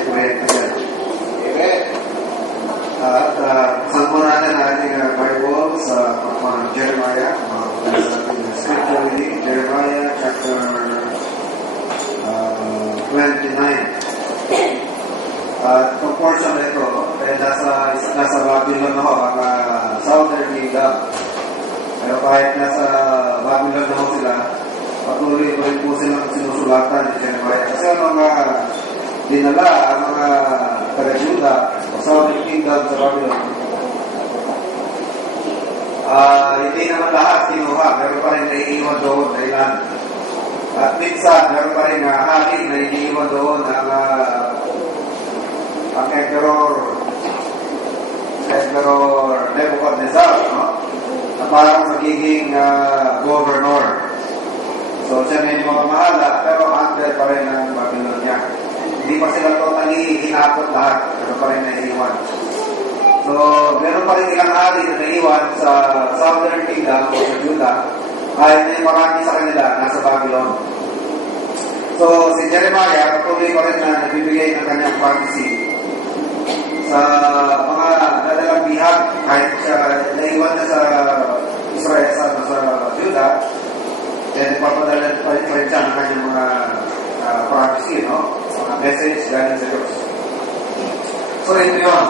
Amen. Amen. At saan po natin ating Bible sa Jeremiah, scripture reading, Jeremiah chapter 29. At itong portion na ito, nasa Babylon na ho, ang Southern Kingdom. Pero kahit nasa Babylon na ho sila, patuloy pa rin po silang sinusulatan ni Jeremiah. Kasi ang mga dinala, ang mga taga-Juda, Southern Kingdom sa Babylon, hindi naman lahat kinuha, meron pa rin naiiwan doon na ilan. At minsan, meron pa rin hari na iniiwan doon ang Emperor Nebuchadnezzar, no? Na parang magiging governor. So, siya may mamamahala, pero under pa rin ang Babylon niya. Hindi pa sila totally hinakot lahat, pero pa rin naiiwan. So, meron pa rin ilang hari na naiiwan sa Southern Kingdom o sa Judah, kahit may marami sa kanila nasa Babylon. So, si Jeremiah, patuloy pa rin na nagbibigay ng kanyang prophecy sa mga nadalang bihag, kahit siya naiwan na sa Israel, sa Judah, then papadala pa rin siya ng kanyang mga prophecy, no? Mga message galing sa Diyos. So, ito yun.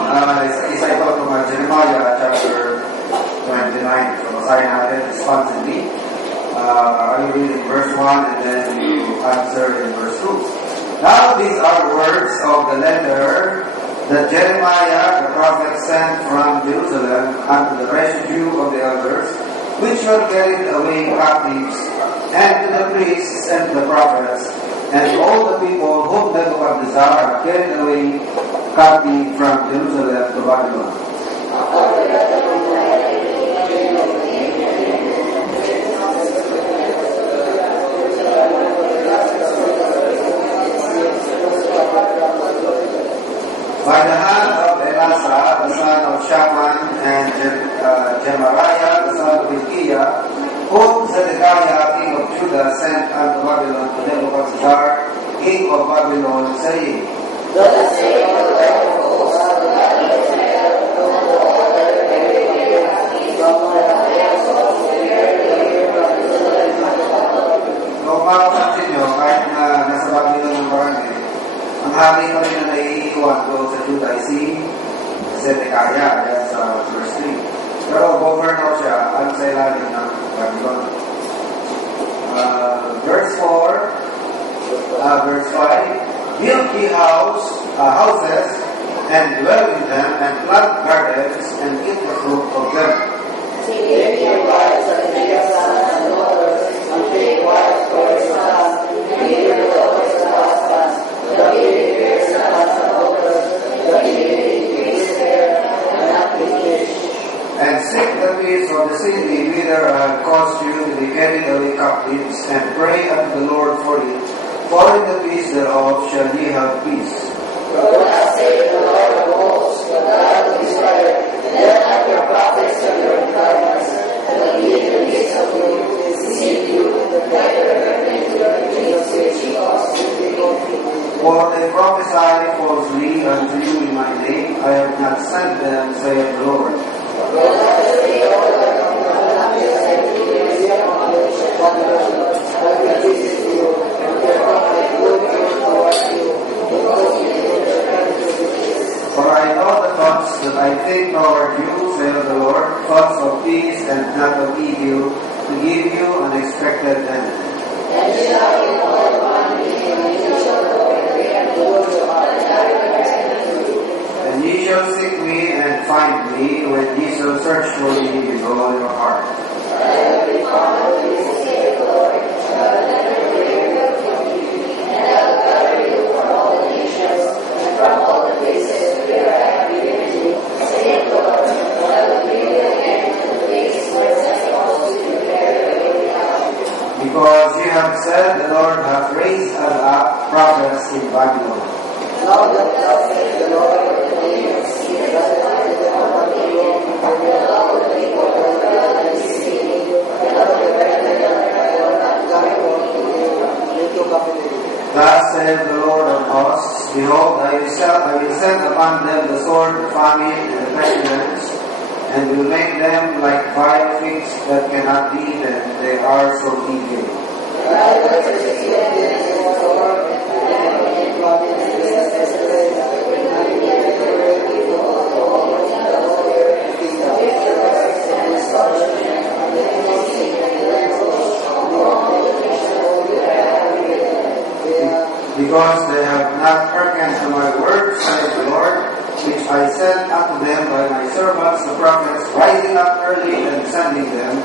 Isa ito itong Jeremiah chapter 29. So, basahin natin responsibly. I will read in verse 1 and then you answer in verse 2. Now, these are words of the letter that Jeremiah the prophet sent from Jerusalem unto the residue of the elders, which were carried away captives, and to the priests and the prophets, and all the people whom Nebuchadnezzar carried away captive from Jerusalem to Babylon. By the hand of Elasah, the son of Shaphan, and Gemariah, the son of Hilkiah, whom Zedekiah, king of Judah, sent unto Babylon to Nebuchadnezzar, king of Babylon, saying, Thus saith the Lord of hosts, the God of Israel, from all that are carried away captive, from the hands of the carried away from Jerusalem to Babylon. Kung mapapansin nyo, kahit na nasa Babylon ng marami, ang hari pa rin na naiiwan doon sa Judah ay si Zedekiah, yan sa verse 3. Pero governor siya, ang sa ilalim ng Babylon. Verse 4, verse 5, build ye houses, and dwell in them, and plant gardens, and eat the fruit of them. Give your wives and your sons and daughters, and take wives for your sons, and give your daughters and husbands, the giving your sons and daughters, the giving increase there, and not diminish. And seek the peace of the city, whither I have caused you to be carried away captives, and pray unto the Lord for it. For in the peace thereof shall ye have peace. For thus saith the Lord of hosts, the God of Israel, let not your prophets and your prophets, and the enemies of you, deceive you, that your return to your dreams which ye caused you to go through. For they prophesy falsely unto you in my name, I have not sent them, saith the Lord. For I know the thoughts that I think toward you, saith the Lord, thoughts of peace and not of evil, to give you an expected end. And ye shall seek me and find me when ye shall search for me with all your heart. Because ye have said, the Lord hath raised us up prophets in Babylon. Now that thou said the Lord of the nations, Thus saith the Lord of hosts, Behold, I will send upon them the sword, the famine, and the pestilence, and will make them like vile figs that cannot be eaten. They are so evil. Because they have not hearkened to my words, saith the Lord, which I sent unto them by my servants the prophets, rising up early and sending them,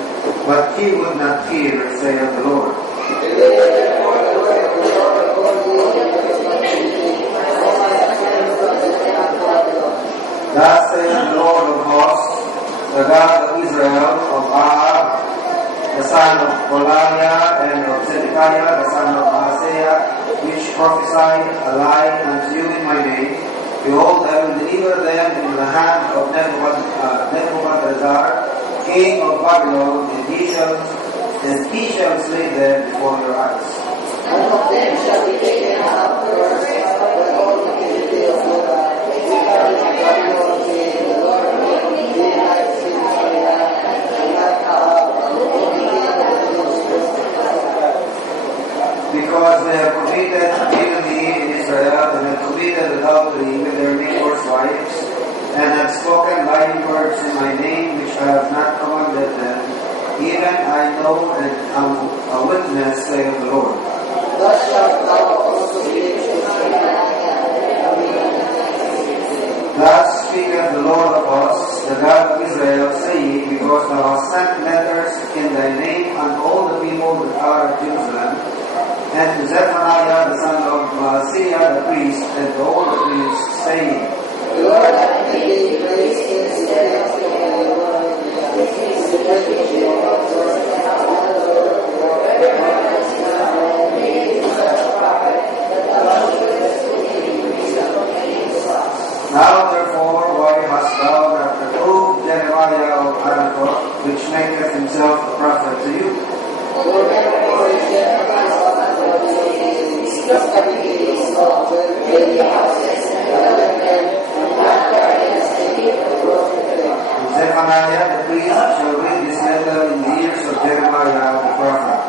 but he would not hear, saith the Lord. Thus saith the Lord of hosts, the God of Israel, of Ahab, the son of Kolaiah, and of Zedekiah, the son of Maaseiah, which prophesied a lie unto you in my name. Behold, I will deliver them into the hand of Nebuchadnezzar, king of Babylon, and he shall slay them before your eyes. And of them shall be taken up the worst of all the captivity of Judah, Babylon, the Lord will be like Syria, and like Ahab, and will be because they have committed enmity in Israel, and have committed adultery with their neighbors' wives, and have spoken lying words in my name, which I have not commanded them, even I know and am a witness, saith the Lord. Thus shalt thou also be Thus speaketh the Lord of hosts, the God of Israel, saying, because thou hast sent letters in thy name unto all the people that are at Jerusalem, and to Zephaniah the son of Maaseiah the priest, and to all the priests, saying, the Lord hath made thee grace in the stead of the Lord, the presbytery of the Lord, now therefore, why hast thou not reproved Jeremiah of Anathoth, which maketh himself a prophet to you? Zephaniah the priest shall read this letter in the ears of Jeremiah the prophet.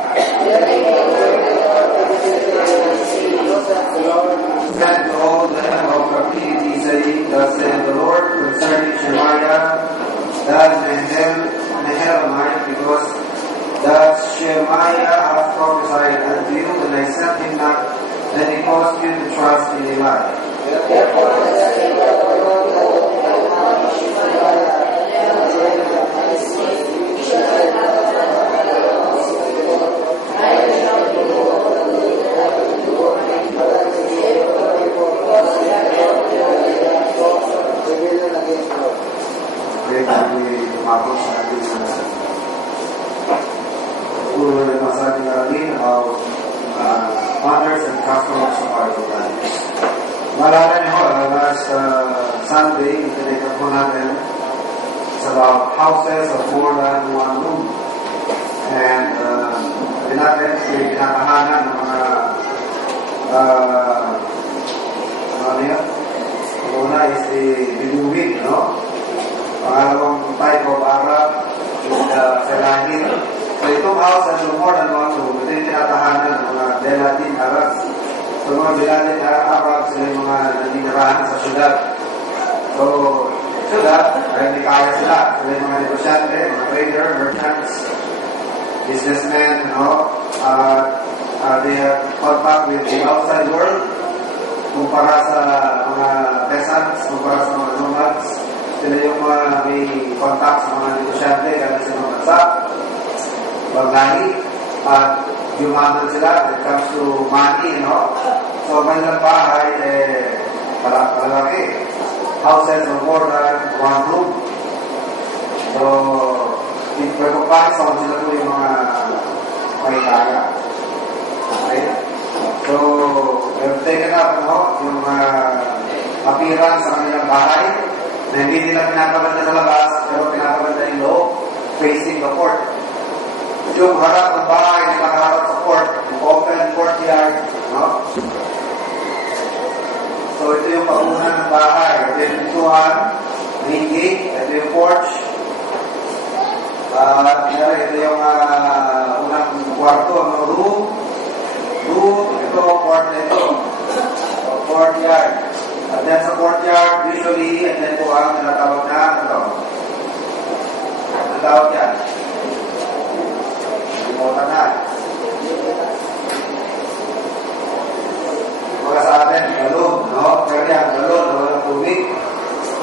Send to all them of captivity, saying, thus saith the Lord concerning Shemaiah, that Nehelamite, because that Shemaiah hath prophesied unto you, and I sent him not, and he caused you to trust in a lie. Kami lumabos natin sa puro na masabi natin about honors and customs of our lives. Malala niyo, last Sunday, itinignan po natin it's about houses of more than one room. And sabi natin, pinakahanan ng mga ano niya? Una is the Binuwin, no? Pangalawang type of Arab is the Selahim. So itong house has more than one room. Ito yung tinatahanan ng mga Belatin Arab. So mga Belatin Arab, sila yung mga naninirahan sa syudad. So, syudad, ay hindi kaya sila. Sila yung mga negosyante, mga trader, merchants, businessmen, they have contact with the outside world. Kumpara sa mga peasants, kumpara sa mga nomads, sila yung may contact sa mga negosyante kasi sa mga bansa, paglahi, at yumaman sila when it comes to money, So, kanilang bahay, palaki. Houses of more than one room. So, in comparison, sila po yung mga may kaya. Okay? So, they've taken up, yung appearance sa kanilang bahay, na hindi nila pinapaganda sa labas, pero pinapaganda yung loob, facing the court. Yung harap ng bahay, na nakaharap sa court, yung open courtyard, So, ito yung pauna ng bahay. Ito yung pintuan, main gate, ito yung porch. Ito yung unang kwarto, room. Ito, courtyard. At then sa courtyard, usually, and then po ang tinatawag na, ang tawag yan. Limutan na. Mga sa atin, galon, no? Pero yan, galon, walang tubig.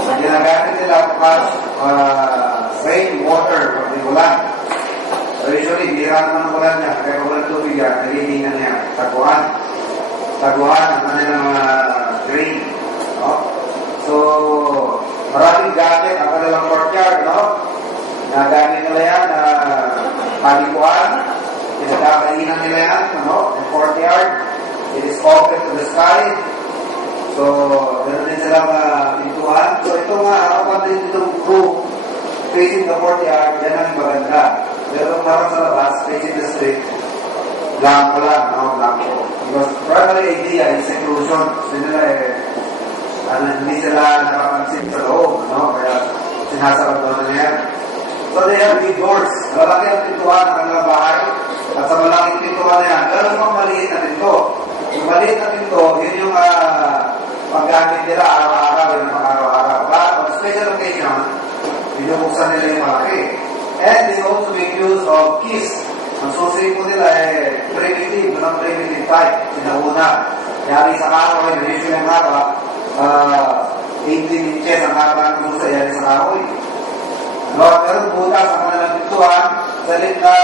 Ang ginagamit nila para rain water, pag may ulan. So usually, bihira naman ang ulan niya, kaya walang tubig yan, naghihingan niya, taguan. Taguan ang kanilang drain, no? So, maraming gamit ang kanilang courtyard, no? Nagamit nila yan na palikuan, pinagkakainan nila yan, no? Yung courtyard, it is open to the sky. So, ganoon din silang pintuan. So, ito nga, kapag din itong room facing the courtyard, yan ang maganda. Pero kung harap sa labas, facing the street, blanco lang, no? Blanco. Because primary idea is seclusion. So, hindi sila nakapansin sa loob, no? Kaya sinasarap doon na yan. So, they have big doors. Malalaki ang pintuan ng kanilang bahay. At sa malaking pintuan na yan, meron pang maliit na pinto. Yung maliit na pinto, yun yung paggamit nila araw-araw, yun ang araw-araw. But on special occasion, binubuksan nila yung malaki. And they also make use of keys. Ang susi po nila primitive, ng primitive type, sinauna. Yari sa kahoy, usually ang haba, 18 inches ang haba ng susi, yari sa kahoy. No, pero butas ang kanilang pintuan, salit na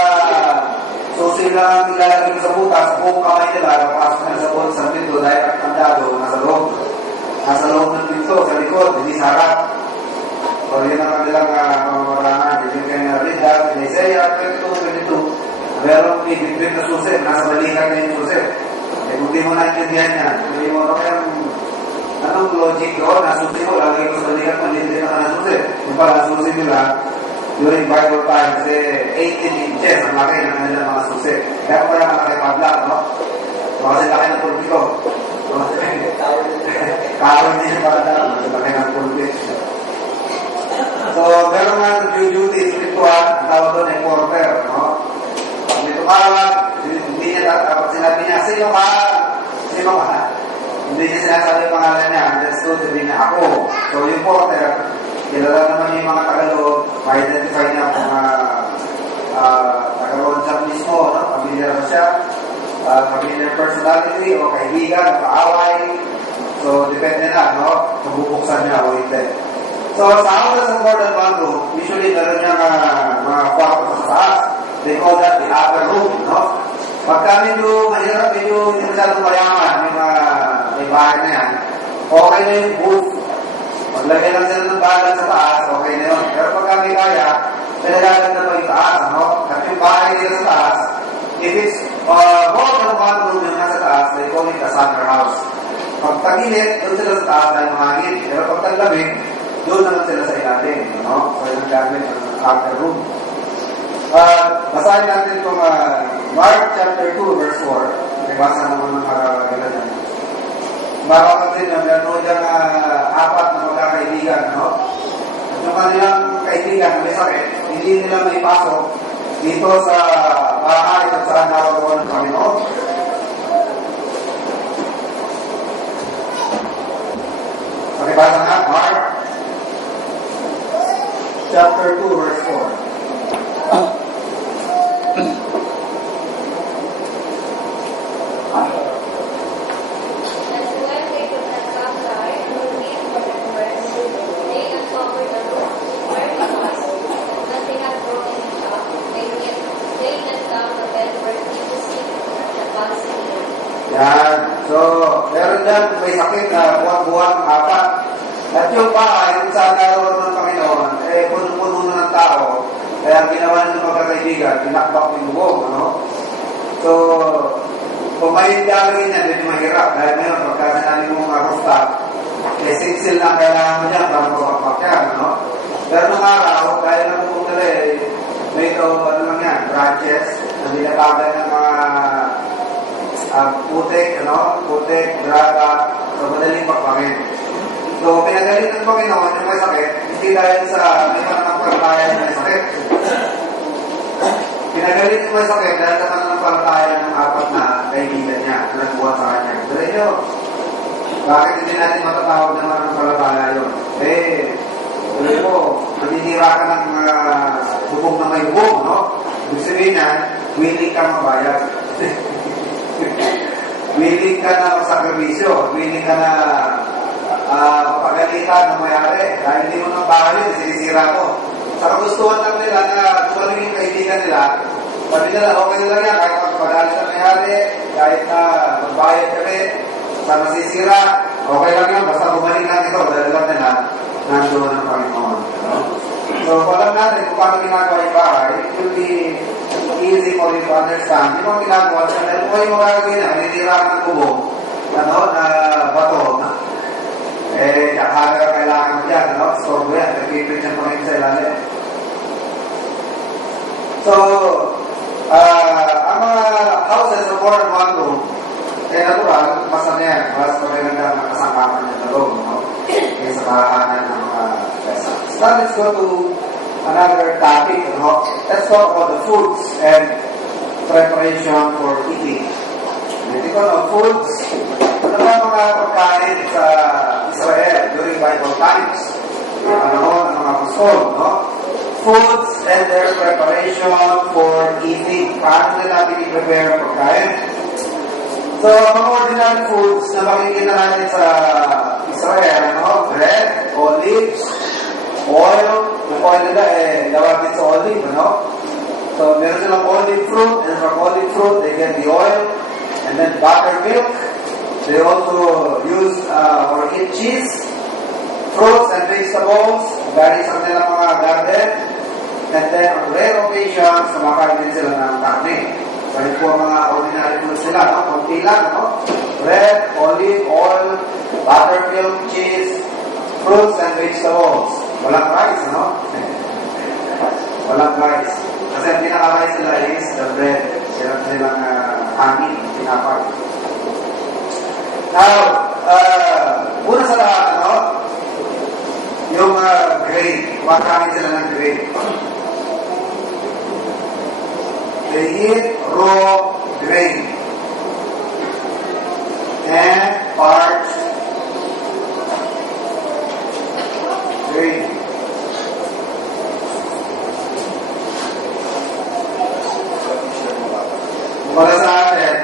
susi lang ang ilalagay sa butas, buong kamay nila, napasok na sa buong sa pinto dahil ang tandado nasa loob. Nasa loob ng pinto, sa likod, hindi sa harap. So, yun ang kanilang pamamarangan. Yun kayo na-read that in Isaiah 22, merong bibig na susi, nasa balikan na yung susi. Eh, kung di mo naintindihan yan, hindi mo anong logic doon? Nasusi ko, lagi ko sa balikan, malitin na nasusi. Yung pala, nasusi nila, during Bible time, kasi 18 inches ang laki ng kanilang mga susi. Kaya ko yung malaki padla, no? So, kasi laki ng pulpi ko. Karoon niya yung padla, laki ng pulpi. So, meron nga duty, spiritual, ang tawag doon ay porter, no? Pag may tumawag, hindi niya, kapag sinabi niya, sino ka? Hindi niya sinasabi yung pangalan niya, understood, hindi na ako. So, yung porter, kilala naman yung mga Tagalog, ma-identify niya kung Tagalog siya mismo, no? Familiar na siya, familiar personality, o kaibigan, o kaaway. So, depende na, no? Kung bubuksan niya o hindi. So, sa houses of more than one room, usually meron niya mga kwarto sa taas. They call that the upper room, no? Pagka medyo mahirap, medyo hindi masyadong mayaman, may bahay na yan, okay na yung booth. Maglagay lang sila ng bagal sa taas, okay na yun. Pero pagka may kaya, pinagalan na pa yung taas, no? At yung bahay nila sa taas, if it's more than one room yung nasa taas, they call it a summer house. Pag tag-init, doon sila sa taas dahil mahangin. Pero pag tag-lamig, doon naman sila sa ilalim, no? So, yung gamit ng upper room. Basahin natin itong Mark chapter 2, verse 4. Nabasa naman ng kagagalan yan. Makapansin na meron dyan apat na magkakaibigan, no? At yung kanilang kaibigan, may sakit, hindi nila may pasok dito sa bahay kung saan nakagawa ng Panginoon. Pakibasa nga, Mark chapter 2, verse 4. Yan. So, meron dyan may sakit na buwan-buwan, apat. At yung bahay, kung saan naroon ng Panginoon, puno-puno na ng tao. Kaya ginawa ng magkakaibigan, pinakbak yung bubog, ano? So, kung may gagawin niya, medyo mahirap. Dahil ngayon, pagka sinabi mo mga rooftop, sinsil na kailangan mo niya para mapakpak yan, ano? Pero nung araw, dahil napupunta may ito, ano lang yan, branches, na dinatagan ng mga putik, draga, so madaling pakpakin. So, pinagaling ng Panginoon yung may sakit, hindi dahil sa may pananampalataya na may sakit. Pinagaling yung may sakit dahil sa pananampalataya ng apat na kaibigan niya na nagbuhat sa kanya. Pero yun, bakit hindi natin matatawag na pananampalataya yun? Tuloy mo, manitira ka ng bubog na may bubog, no? Ibig sabihin na, willing ka mabayad. Willing ka na magsakripisyo. Willing ka na mapagalitan na mayari. Dahil hindi mo nang bahay yun, sinisira ko. Sa kagustuhan lang nila na tumaling yung kaibigan nila, sabi nila, okay lang yan, kahit magpagalit na mayari, kahit na magbayad kami, sa masisira, okay lang yan, basta bumalik lang ito, dahil lang nila, nandoon ng Panginoon. No? So, alam natin kung paano ginagawa yung bahay, it will be easy for you to understand. Yung mga ginagawa siya, dahil kung yung magagawin na, nitira ng bubong, na bato, kakaga kailangan mo dyan, store mo yan, nagpipit niya pangin sa ilalim. So, ang mga houses of more than one room, natural, mas maganda ang kasangkapan niya na room, kaya sa kahanan ng mga vessels. Now, let's go to another topic. Let's talk about the foods and preparation for eating. Ito ng foods, ano ba mga pagkain sa Israel during Bible times? Ang mga gusto, no? Foods and their preparation for eating. Paano na natin i-prepare ang pagkain? So, mga ordinary foods na makikita natin sa Israel, bread, olives, oil. Yung oil nila, gawin din sa olive, So, meron silang olive fruit, and from olive fruit, they get the oil, and then buttermilk. They also use or eat cheese, fruits and vegetables, galing sa kanilang mga garden, and then on rare occasions, kumakain din sila ng karne. So, yun po ang mga ordinary foods sila, konti lang, bread, olive, oil, buttermilk, cheese, fruits and vegetables. Walang rice, Walang rice. Kasi ang pinaka-rice nila is the bread. Silang hangin, pinapag. Now, una sa lahat, yung grain. Makain sila ng grain. They eat raw grain and parched grain. Para sa atin,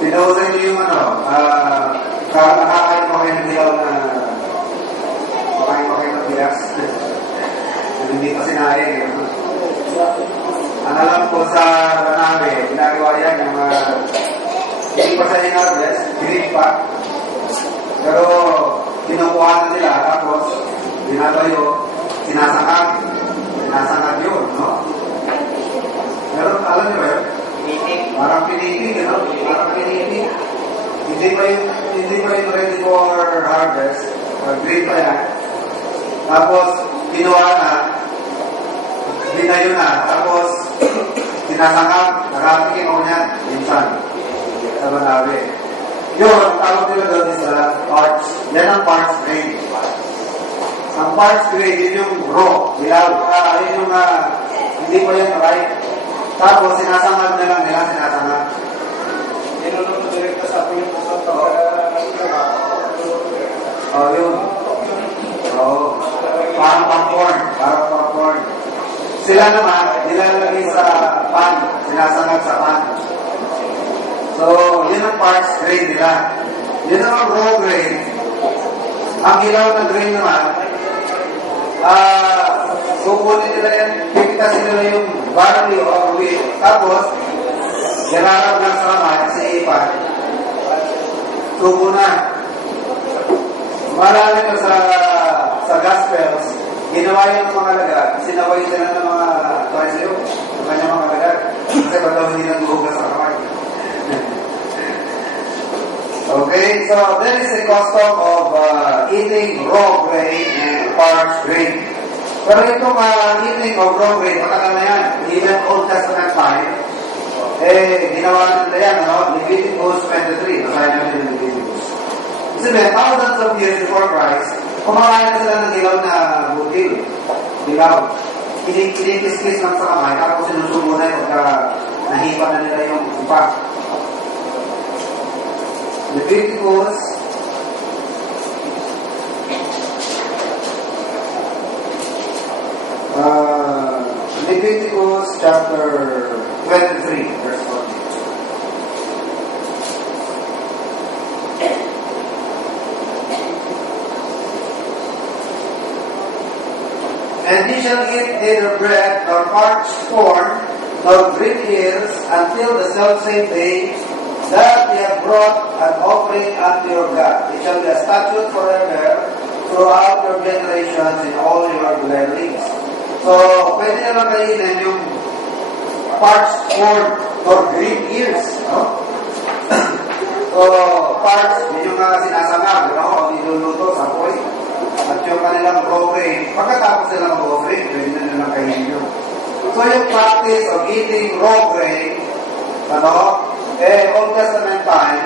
pinausan niyo yung nakakain mo kayo ng dilaw na makain mo kayo ng bilas. Hindi pa sinahin. Ang alam ko sa Ranabe, ginagawa yan yung hindi pa sa in-harvest, green pa. Pero kinukuha na nila, tapos dinatayo, sinasangag yun, Pero alam niyo ba yun? Parang pinitig, Parang pinitig. Hindi pa yung ready for harvest. Green pa yan. Tapos, kinuha na, binayo na, tapos, sinasangag, nakatikin ako niyan, minsan, sa Manabe. Yun, tawag nila doon is parts. Yan ang parts grain. Ang parts grain, yun yung raw, yun yung hindi pa yung ripe. Tapos, sinasangag na lang nila, sinasangag. Inunod na direkta sa atin yung puso. Yun. Parang popcorn. Sila naman, nilalagay sa pan, sinasangag sa pan. So, yun ang parts grain nila. Yun ang raw grain. Ang hilaw na grain naman, kukunin nila yan, pipitasin nila yung barley or wheat. Tapos, gararap lang sa kamay, sa ipan. Tubo na. Marami ko sa Gospels, ginawa yung mga lagad, sinaway sila ng mga Pariseo, ng kanyang mga lagad. Kasi ba't daw hindi nag-uhugas sa kamay? Okay, so there is a custom of eating raw grain and parched grain. Pero itong eating of raw grain, matagal na yan. Even Old Testament time, Ginawa nila yan, Leviticus 23. Basahin natin yung Leviticus. Kasi thousands of years before Christ, kumakain na sila ng dilaw na butil. Dilaw. Kinikis-kis lang sa kamay, tapos sinusubo na yung pagka nahipa na nila yung upa. Leviticus Leviticus chapter 23, verse 14. And ye shall eat neither bread, nor parched corn, nor green ears, until the selfsame day that ye have brought an offering unto your God. It shall be a statute forever throughout your generations in all your dwellings. So, pwede na lang kainin yung parched corn or green ears. So, parched, yun yung sinasangag, o niluluto sa apoy. At yung kanilang raw grain, pagkatapos nila mag-offering, pwede na nilang kainin yun. So, yung practice of eating raw grain, Old Testament time,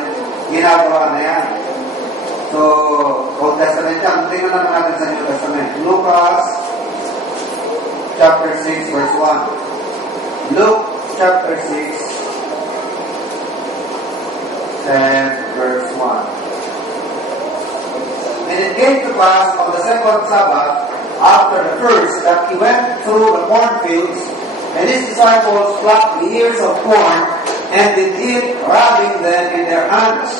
ginagawa na yan. So, Old Testament yan. Tingnan naman natin sa New Testament. Lucas chapter 6, verse 1. Luke chapter 6 and verse 1. And it came to pass on the second Sabbath, after the first, that he went through the cornfields, and his disciples plucked the ears of corn, and did eat, rubbing them in their hands.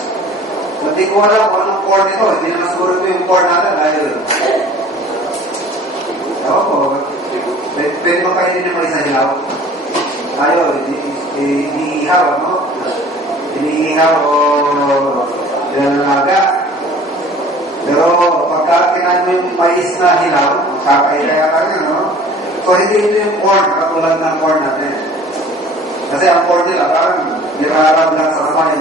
So, hindi ko alam kung anong corn ito. Hindi naman siguro ito yung corn natin dahil pwede mo kainin ng mga isa hilaw. Tayo, iniihaw, iniihaw o nilalaga. Pero pagka kinain mo yung mais na hilaw, kakain-kaya ka rin, So, hindi ito yung corn, katulad ng corn natin. Kasi ang corn nila, parang nirarab lang sa kamay,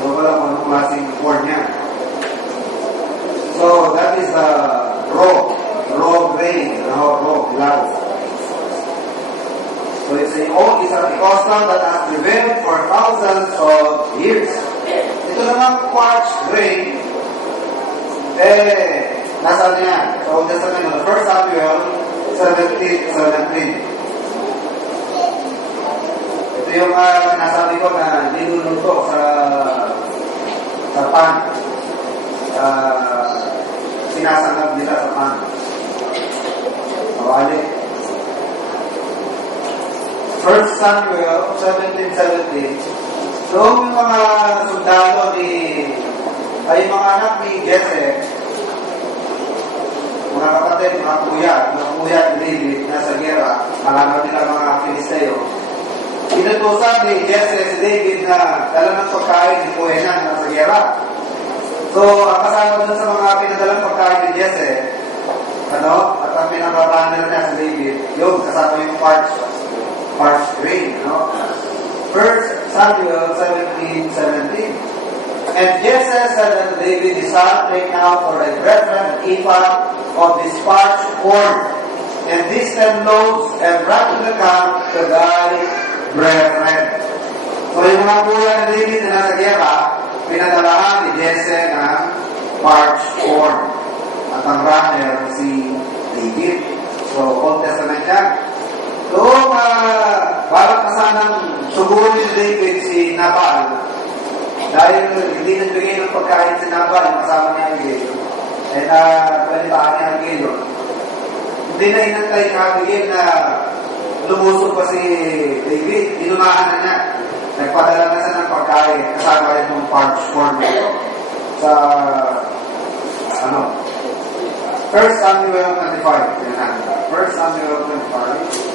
So, wala kung anong klaseng corn niya. So, that is the raw grain, raw hilaw. So, it's a custom that has prevailed for thousands of years. Ito namang parched grain, nasaan niya? Sa Old Testament, 1 Samuel 17:17. Ito yung sinasabi ko na niluluto sa pan. Sinasangag nila sa pan. Mawali. 1 Samuel 17:17. Noong yung mga sundalo ay mga anak ni Jesse, mga kapatid, mga kuya ni David nasa gera, alam nila mga Filisteo. Inutusan ni Jesse si David na dala ng pagkain ni Kuya nasa gera. So, ang kasama dun sa mga pinadalang pagkain ni Jesse, at ang pinaka-runner niya si David, yun, kasama yung parched grain, 1 Samuel 17:17. And Jesse said unto David, his son, take now for thy brethren an ephah of this parched corn, and these 10 loaves, and bring to the camp to thy brethren. So yung mga kuya ni David na nasa gera, pinadalahan ni Jesse ng parched corn. At ang runner si David. So Old Testament yan. So parang kasanang sugurin ni David si Nabal. Dahil hindi nagbigay ng pagkain si Nabal, kasama niya ang Gideon. Balitaan niya ang Gideon. Hindi na inantay ni Abigail na lumusog pa si David. Inunahan na niya. Nagpadala na siya ng pagkain. Kasama rin ng parched corn nito. Sa 1 Samuel 25. 1 Samuel 25.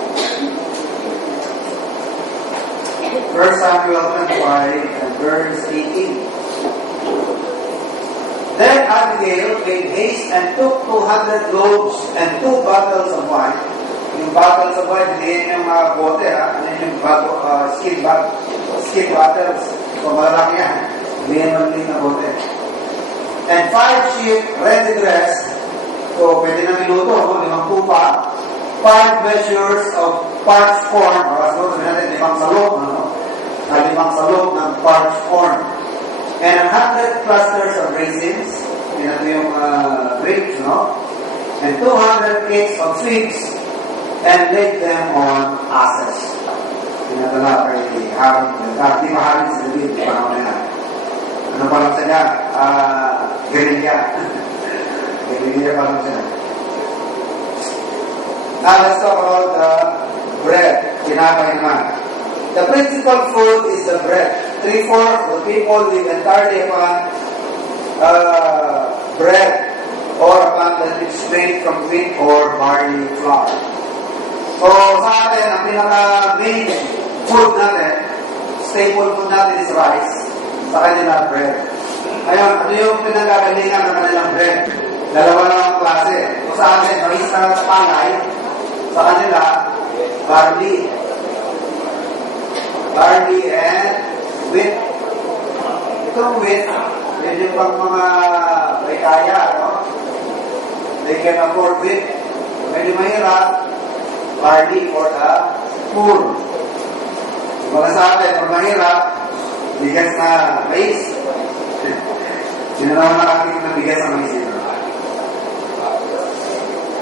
1 Samuel 25 and verse 18. Then Abigail made haste and took 200 loaves and 2 bottles of wine. Yung bottles of wine, hindi yung mga bote, yung skin bottles. So malaki yan. Hindi yung maliit na bote. And 5 sheep ready dressed. So pwede na minuto, 5 tupa. 5 measures of parched corn, or as natin, 5 salok, limang salok ng parched corn. And 100 clusters of raisins. Yan ito yung grapes, no? And 200 cakes of figs. And laid them on asses. Pinadala kay Harry. Di ba Harry si David? Panahon na yan. Ano pa lang sila? Guerrilla. Guerrilla pa lang sila. Now let's talk about the bread. Tinapay naman. The principal food is the bread. 3/4 of the people live entirely upon bread or upon that which is made from wheat or barley flour. So sa atin, ang pinaka-main food natin, staple food natin is rice. Sa kanila, bread. Ngayon, ano yung pinagagalingan ng kanilang bread? Dalawa lang ang klase. So sa atin, mais na palay. Sa kanila, barley. Barley and wheat. Itong wheat, yun yung pang mga may kaya, no? They can afford wheat. Medyo mahirap, barley for the poor. Mga sa atin, pag mahirap, bigas na mais. Sino naman nakatikim ng bigas na mais yun?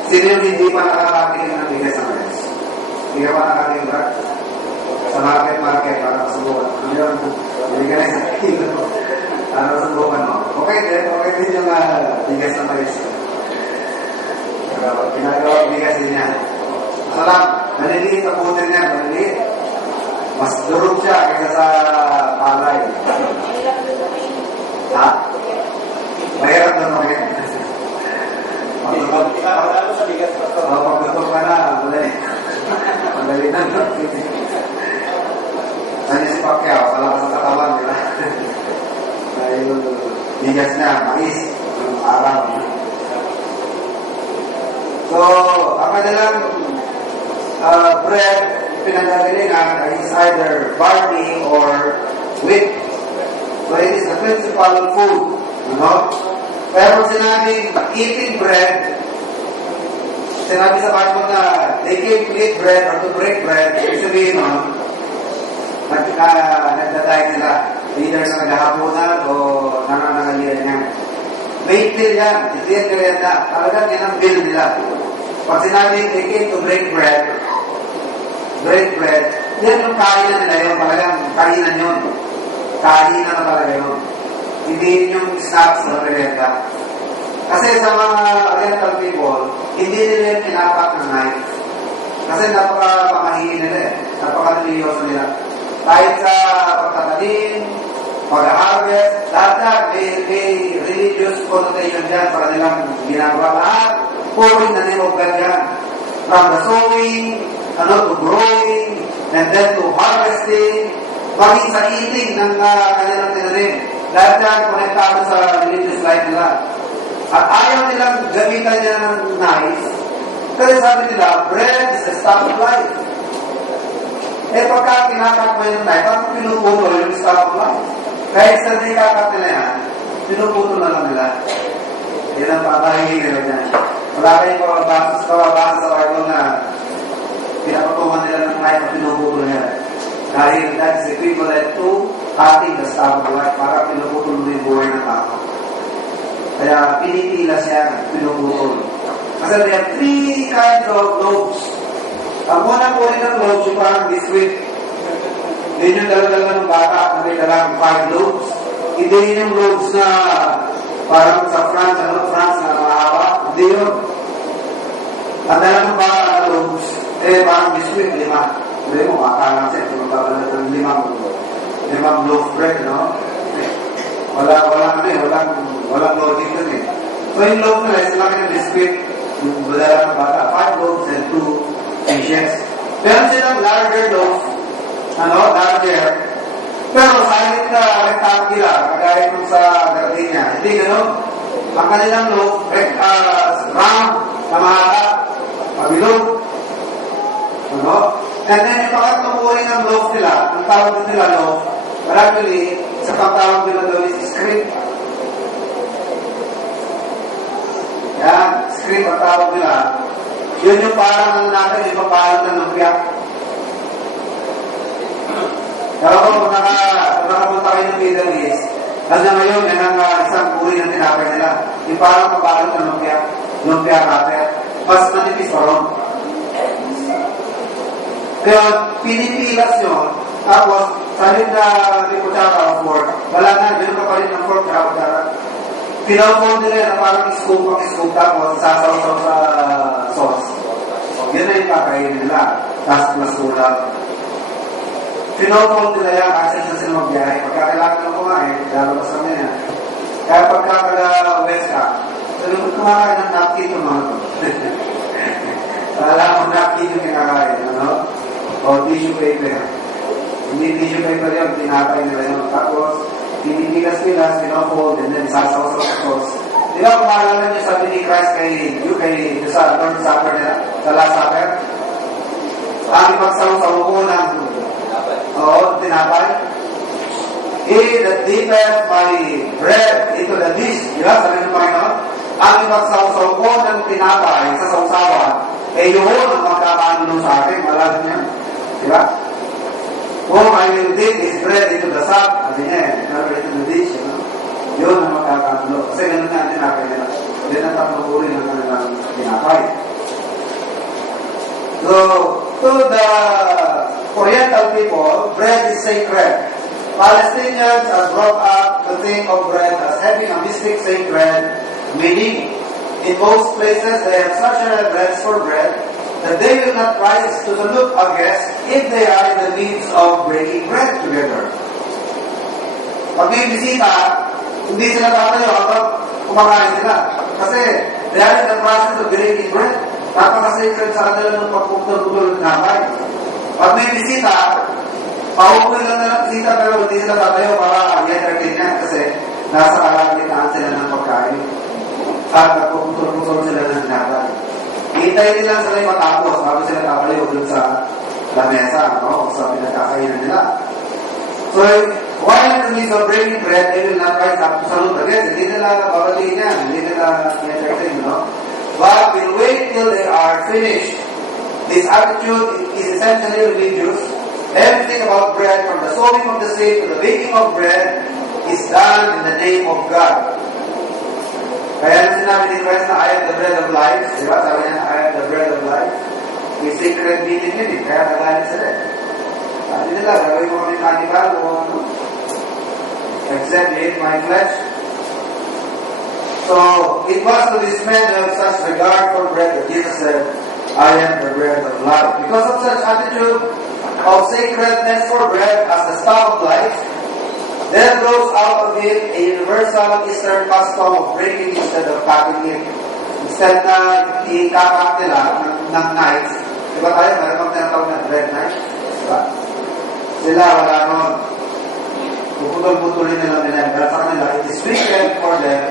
Sino yung hindi pa nakakatikim ng bigas na mais? Hindi ka pa nakatikim ba? Sa market, para masubukan. Ano yun? Hindi ka na sa kilo. Para masubukan mo. Okay din yung bigas na mais. Pinagawa ang bigas din yan. Masalam, maliliit ang putin niya, maliliit. Mas durog siya kaysa sa palay. Ha? Mahirap na naman. Pagkakot ka na, madali na. Sanya si Pacquiao, sa lakas ng katawan nila. Dahil bigas na, mais, ng araw. So, ang kanilang bread, pinagagalingan is either barley or wheat. So it is the principal food. Ano? Pero sinabing eating bread, sinabi sa Bible na they came to eat bread or to break bread, ibig sabihin nun, nagdadiet sila. Either sa naghahapunan o nananangalian niya. May meal yan. Hindi yan merienda. Talagang yan ang meal nila. Pag sinabing they came to break bread, yan yung kainan nila yun. Talagang kainan yun. Kainan na talaga yun. Hindi yun yung snacks na merienda. Kasi sa mga oriental people, hindi nila yung pinapak ng knife. Kasi napaka-pamahiin nila eh. Napaka-religyoso nila. Kahit sa pagtatanim, pag-harvest, lahat may religious connotation dyan para nilang ginagawa lahat. Puro na name of God yan. From the sowing, to growing, and then to harvesting, maging sa eating ng kanilang tinanim. Lahat yan konektado sa religious life nila. At ayaw nilang gamitan niya ng knife, kasi sabi nila, bread is the stuff of life. Eh pagka kinakat mo yung knife, parang pinuputol yung stuff of life. Kahit sa di kakat nila yan, pinuputol na lang nila. Yan ang papahingi nila dyan. Wala kayong pababasa sa Bible na pinapatungan nila ng knife at pinuputol nila. Dahil that is equivalent to cutting the stuff of life para pinuputol mo yung buhay ng tao. Kaya pinipila siya, pinuputol. Kasi we have 3 kinds of loaves. Ang unang uri ng loaves, yung parang biscuit. Hindi yung dala-dala ng bata, may dalang 5 loaves. Hindi yung loaves na parang sa France na mahaba. Hindi yun. Ang dala ng bata na loaves, parang biscuit, 5. Hindi mo, makalang siya, kung magbabalat ng 5 loaf bread, no? Walang logic dun eh. So yung loaf nila, sila kayo biscuit, yung badala ng bata, 5 loaves and 2 fishes. Meron silang larger loaf, larger. Pero kahit na rectangular, kagaya nung sa gardenia, hindi gano'n. Ang kanilang loaf, round, na mahaba, mabilog. And then yung pangatlong uri ng loaf nila, ang tawag nila loaf, actually, sa pagtawag nila doon is script. Yan, script ang tawag nila. Yun yung parang natin, yung papalag ng lumpia. Pero kung nakapunta kayo ng Middle East, hanggang ngayon, yan ang isang uri ng tinapay nila. Yung parang mabalot ng lumpia cutter. Mas manipis pa ron. Kaya pinipilas nyo, tapos salit na may kutsara o fork, wala na, gano'n ka pa rin ng fork at kutsara. Pinapon nila na parang scoop, tapos sasaw-saw sa sauce. Yun na yung kakainin nila. Tapos mas kulang. Pinapon nila yan kasi sa sila magbiyahe. Pagka kailangan ng kumain, lalabas naman yan. Kaya pagka kada-west ka, sabi mo, kumakain ng napkin yung mga to. Alam mo, napkin yung kinakain, ano? O tissue paper. Hindi tissue paper yun, tinapay nila yun. Tapos, pinipilas-pilas, pinofold, and then sasaw-saw sa sauce. Di ba, kung maalala niyo sabi ni Christ kay sa Lord Supper nila, sa Last Supper? Ang ipagsaw-saw ko ng tinapay. He that dippeth my bread into the dish. Di ba, sabi ng Panginoon? Ang ipagsaw-saw ko ng tinapay sa sausawan, yun ang magkakaano sa akin. Malala niya. Di ba? I will dip his bread into the sap. Sabi niya, into the dish. Yun ang magkakaano. Kasi ganun na ang tinapay nila. Yan ang tatlong uri ng kanilang tinapay. So, to the Oriental people, bread is sacred. Palestinians are brought up to think of bread as having a mystic sacred meaning. In most places, they have such reverence for bread that they will not rise to salute a guest if they are in the midst of breaking bread together. Pag may bisita, hindi sila tatayo habang kumakain sila. Kasi they are in the process of breaking bread. Napaka-sacred sa kanila ng pagpupulog ng napay. Pag may bisita, paupoy lang na ng bisita pero hindi sila tatayo para i-entertain yan kasi nasa kalagitnaan sila ng pagkain. At nagpupulog sila ng napay. Hintayin nila sila yung matapos bago sila kakalayo dun sa lamesa, no? Sa pinagkakainan nila. So, while in the midst of breaking bread, they will not rise up to salute again. Hindi nila babatiin yan. Hindi nila i-entertain, no? But will wait till they are finished. This attitude is essentially religious. Everything about bread, from the sowing of the seed to the baking of bread, is done in the name of God. Kaya nung sinabi ni Christ na I am the bread of life, di ba? Sabi niya, I am the bread of life. May sacred meaning yun eh. Kaya nagalit sila eh. Sabi nila, gawin mo kami cannibal o ano? Except eat my flesh. So, it was to this man of such regard for bread that Jesus said, I am the bread of life. Because of such attitude of sacredness for bread as the staff of life, there grows out of it a universal Eastern custom of breaking instead of cutting it. Instead na i-kapak nila ng knives, diba tayo, meron kang tinatawag na bread knife? Diba? Sila, wala nun. Puputol-putulin nila nila. Pero sa kanila, it is wicked for them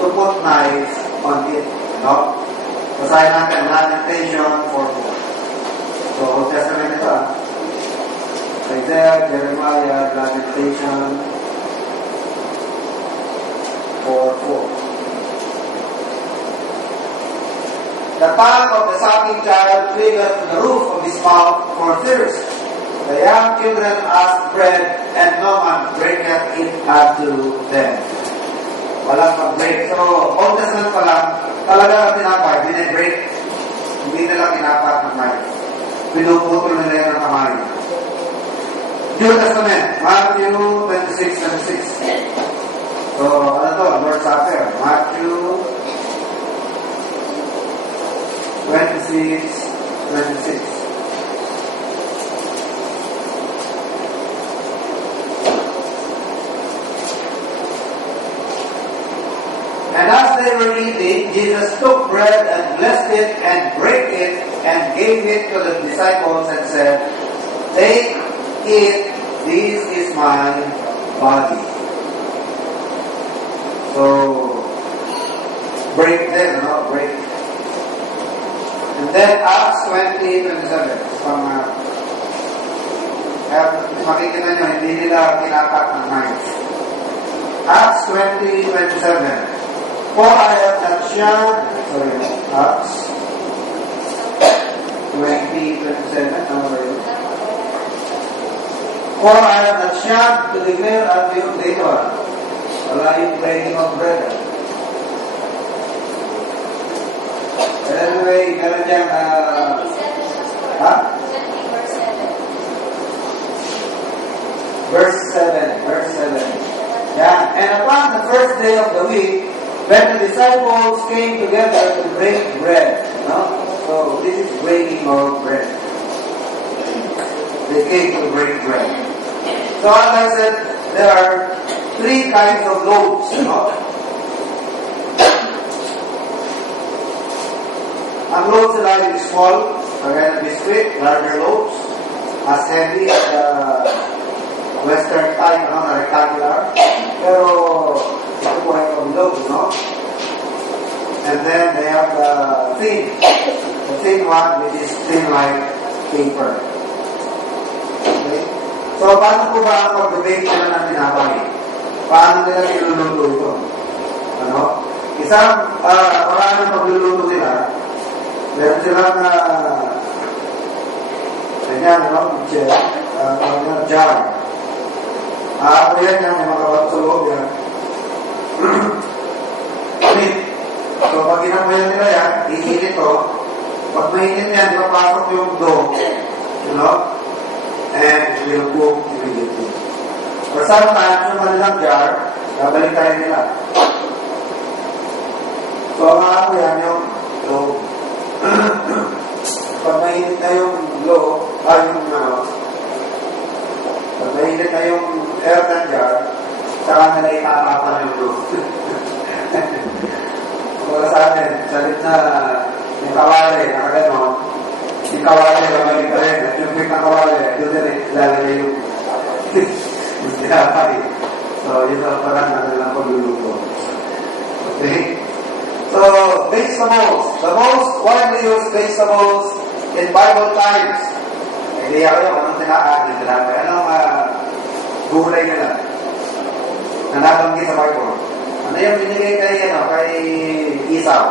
to put knives on it. No? Basahin natin, lamentation for food. So, Old Testament ito. Isaiah, Jeremiah, lamentation for food. The tongue of the sucking child cleaveth to the roof of his mouth for thirst. The young children ask bread, and no man breaketh it unto them. Walang mag-break. So, Old Testament pa lang, talaga tinapay, binibreak. Hindi nila kinapat ng knife. Pinuputol nila yan ng kamay. New Testament, Matthew 26:26. So, ano to? Lord's Supper. Matthew 26:26. And as they were eating, Jesus took bread and blessed it and brake it and gave it to the disciples and said, Take, eat, this is my body. So, break them, no? Break. And then Acts 20:27. Makikita nyo, hindi nila kinatak ng knives. Acts 20:27. For I have not shunned, Acts 20:27, number 8. For I am not ashamed to declare unto you later. Wala yung breaking of bread. Anyway, meron diyang, ha? Verse 7. Yeah. And upon the first day of the week, when the disciples came together to break bread. No? So, this is breaking of bread. They came to break bread. So, as I said, there are three kinds of loaves. No? Ang loaves nila yung small, kagaya ng biscuit, larger loaves, as heavy as Western type, no, na rectangular. Pero, ito po ay loaves, no? And then they have the thin one, which is thin like paper. Okay? So, paano po ba ang pag-bake nila ng tinapay? Paano nila niluluto ito? Ano? Isang, parang pagluluto nila, meron silang ganyan, no? Jar. Ako yan, yung mga kabato sa loob yan. So, pag ginamuyan nila yan, iinit to. Pag mainit yan, ipapasok yung dough, you know, and it will cook immediately. Or sometimes, yung manilang jar, babalik tayo nila. So, ang ako yan, yung dough. Pag mainit na yung dough, pag mainit na yung earthen jar, saka na itatapan yung dough. Wala sa akin, salit na yung kawali, nakagano, yung kawali, kamali ka rin, at yung quick na kawali, doon na rin, lalagay yung tinapay. So, yun ang parang lang pagluluto. Okay? So, vegetables. The most widely used vegetables in Bible times. Hindi ako yung anong tinapay. Anong gulay nila na nabanggit sa Bible? Ano yung binigay kay Esau?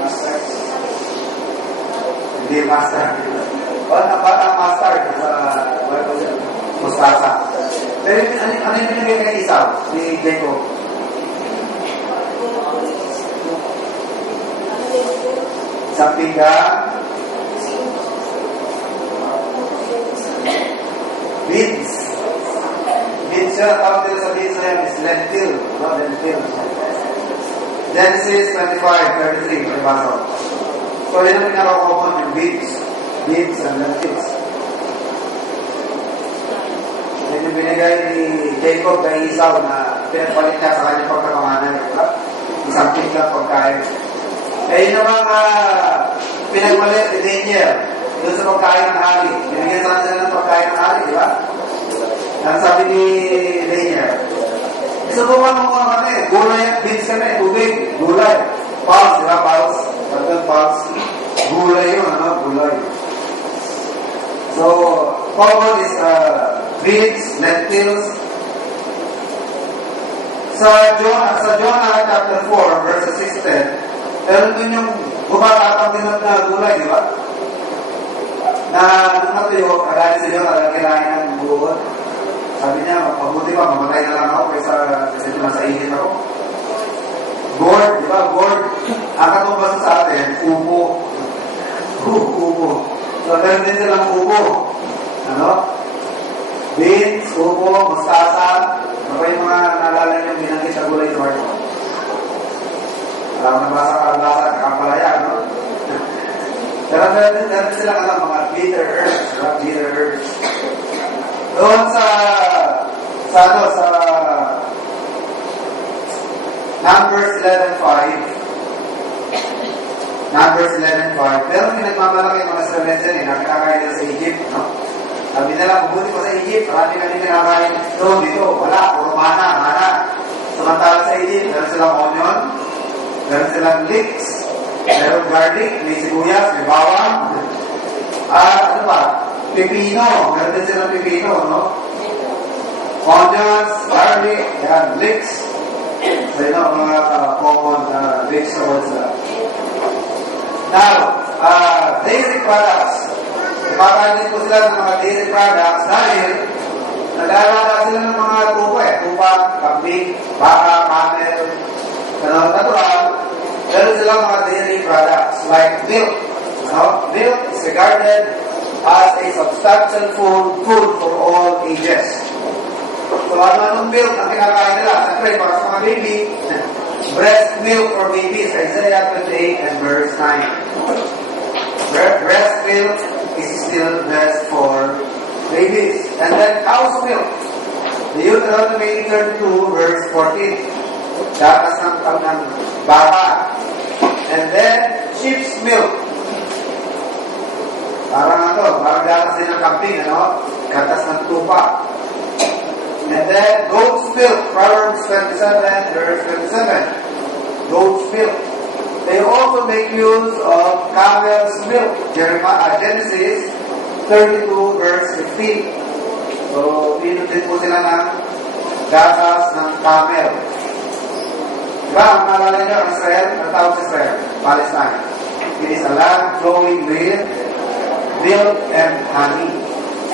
Mustard. Hindi mustard. Parang mustard sa Bible. Mustasa. Pero ano yung binigay kay Esau? Ni Jacob? Isang pinggan. Beans. Beans yun, tawag nila sa beans na yan is lentil. No, lentil. Genesis 25:33, palibasa. So, yun ang pinaka-common yung beans. Beans and lentils. Yan yung binigay ni Jacob kay Esau na pinapalit niya sa kanyang pagkapanganan. Isang pinggan pagkain. Eh, yun ang mga pinagmalit ni Daniel doon sa pagkain ng hari. Binigyan sa kanila ng pagkain ng hari, di ba? Ang sabi ni Daniel, isubukan mo mga kami, gulay at beans kami, tubig, gulay. Pulse, di ba? Pulse. Pagkat pulse, gulay yun, ano? Gulay. So, common is beans, lentils. Sa Jonah chapter 4, verses 6-10, pero dun yung bumakatang din na gulay, di ba? Na nung natuyo, kagaya sa iyo, kailangan ng buod. Sabi niya, mabuti pa, mamatay na lang ako kasi naman sa init ako. Gourd, di ba? Gourd. Ang katumbas sa atin, upo. Upo. So, meron din silang upo. Ano? Beans, upo, mustasa. Ano pa yung mga naalala niyo binanggit sa gulay sa Marco? Alam na basa, kakapalaya, no? Pero meron silang mga bitter herbs, right? Bitter herbs. Doon sa Numbers 11:5, pero pinagmamalaki mga Israelites yan, nakakakain nila sa Egypt, no? Sabi nila, mabuti pa sa Egypt, marami kami kinakain doon, dito, wala, puro mana. Samantala sa Egypt, meron silang onion, meron silang leeks, meron garlic, may sibuyas, may bawang. Ano ba? Pipino. Meron din silang pipino, no? Onions, garlic, yan, leeks. So, yun ang mga common vegetables. Now, basic products. Nagpapalit po sila ng mga dairy products dahil nag-aalaga sila ng mga tupa tupa, kambing, baka, camel, natural. Meron silang mga dairy products like milk. Milk is regarded as a substantial food for all ages. So anong milk ang kinakain nila? Siyempre, para sa mga baby, breast milk for babies, Isaiah 28 and verse 9. Breast milk is still best for babies. And then cow's milk. Deuteronomy 32 verse 14. Gatas ng baka. And then sheep's milk. Parang gatas din ng kambing, gatas ng tupa. And then goat's milk, Proverbs 27 verse 27. Goat's milk. They also make use of camel's milk, Genesis 32 verse 15. So, pinutin po sila ng gatas ng camel. Diba, ang naalala niyo, Israel, ang tawag sa Israel, Palestine. It is a land flowing with milk and honey.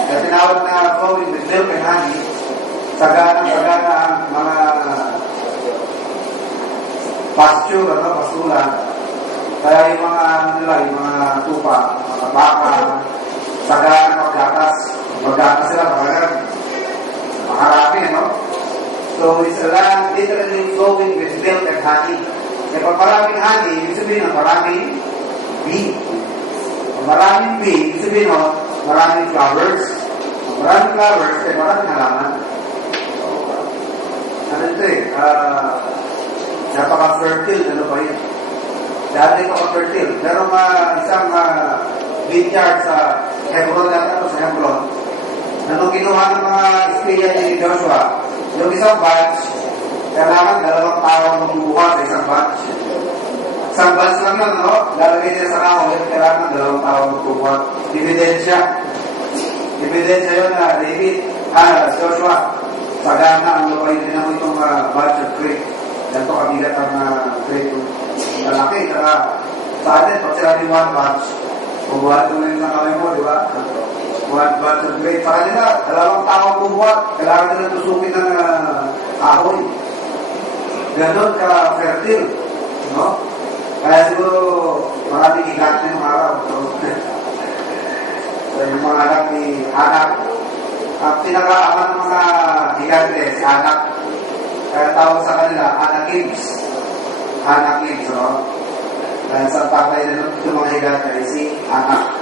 Kaya tinawag na flowing with milk and honey, sagana ang mga pasture, pasulan. Kaya yung mga yung mga tupa, mga baka, sagana maggatas. Maggatas sila, makarami, So, it's a land literally flowing with milk and honey. Kaya pag maraming honey, ibig sabihin maraming bee. Pag maraming bee, ibig sabihin maraming flowers. Pag maraming flowers, kaya maraming halaman. Napaka-fertile, ba yun? Dati napaka-fertile. Pero isang vineyard sa Hebron sa Hebron, nung kinuha ng mga espiya ni Joshua, yung isang batch, kailangan 2 tao magbubuha sa isang batch. Isang batch lang yun, lalagay niya sa kahoy, kailangan 2 tao magbubuha. Ebidensya yun na David, Joshua, sagana ang lupain din ako itong batch of grape. Ganito kabigat ang grape. Malaki, saka sa atin, pag sila yung 1 batch, bubuhat mo rin na kami mo, di ba? 1 batch of grape. Sa kanila, 2 tao bubuhat. Kailangan nila tusukin ng kahoy. Ganon ka-fertile. Kaya siguro, maraming higante ng araw. So, yung mga anak ni Anak, ang pinaka-aman ng mga higante, si Anak. Kaya tawag sa kanila, Anakims. Anakims, Dahil sa tatay na ng mga higante ay si Anak.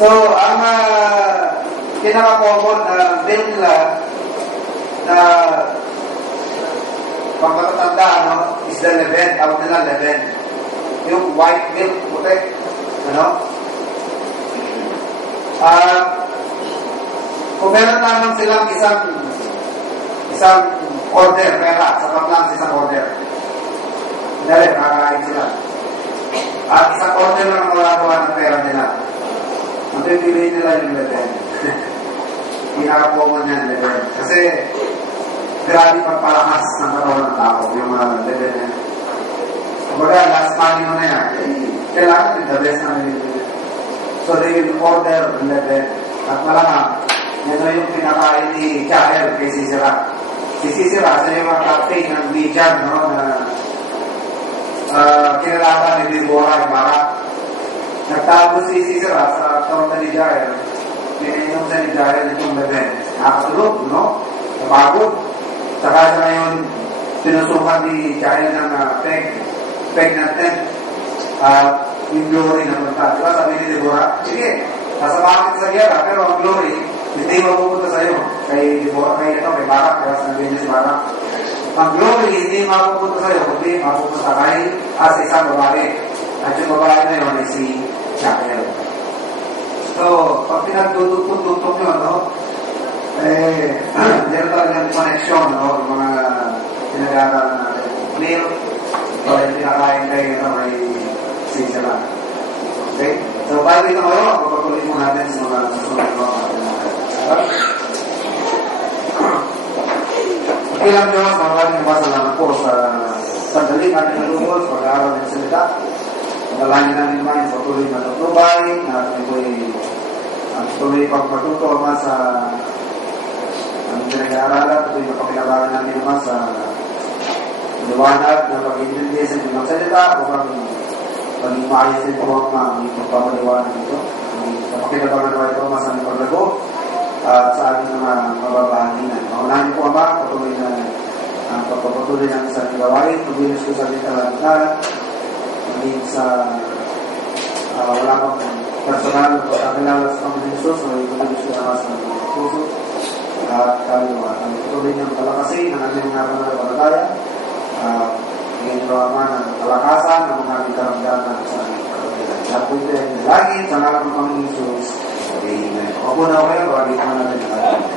So, ang pinaka-common na milk nila na pagkatatanda, is the leaven. Tawag nila leaven. Yung white milk, puti. Kung meron lamang silang isang order, pera, sapat lang sa isang order. Dahil, kakain sila. At isang order lang ang magagawa ng pera nila. Ang pipiliin nila yung leaven. Pinaka-common yan, leaven. Kasi, grabe pagpalakas ng katawan ng tao, yung mga leaven yan. Kumbaga, last money mo na yan. Kailangan din the best na leaven. So, they will order leaven. At malamang, yan yung pinakain ni Jael kay Sisera. Si Sisera, sa yung mga captain ng Midian, na kinalaban ni Deborah yung Barak. Nagtago si Sisera sa torta ni Jael. Pinainom sa ni Jael itong leaven. Nakatulog, napagod. Saka siya ngayon, pinusukan ni Jael ng peg na tent. Yung glory na punta. Diba sabi ni Deborah, sige, sasamakin sa gera, pero ang glory, hindi mapupunta sa iyo. Kay Deborah, kay Barak, kaya sabi niya si Barak. Ang glory, hindi mapupunta sa iyo, kundi mapupunta kay as isang babae. At yung babae na yun ay si Jael. So, pag pinagtutugtog nyo, meron talagang connection, yung mga pinag-aaralan natin. Milk, yung pinakain kay Sisera. Okay? So, bago ito kayo, papatuloy mo natin sa mga susunod ko. Okay lang Diyos, maraming salamat po sa sandaling ating nalungkot, sa pag-aaral ng salita. Magalangin namin naman sa patuloy na tutubay, na ating po'y At tuloy pag matuto, Ama, sa ang pinag-aaralan, tuloy na pakilabaran namin, Ama, sa liwanag na pag-intindi sa inyong salita, upang maging maayos din po, Ama, ang ipagpapaliwanag ito. Pakilabaran naman ito, Ama, sa aming paglago at sa aming mga mababahaginan. Maunahin po, Ama, patuloy na pagpapatuloy natin sa aming gawain, pag-inis ko sa aming kalantaran, maging sa wala pang personal o kakilala sa Panginoon Jesus, o ipag-inis ko naman sa aming puso at kaluluwa. Ang patuloy niyang palakasin ang aming mga pananampalataya, ngayon ko, Ama, ng kalakasan ng mga aming karamdaman sa aming kapatiran. Lahat po ito ay nalangin sa ngalan ng Panginoon Jesus. Amen. Opo na kayo, bagay naman natin ang ating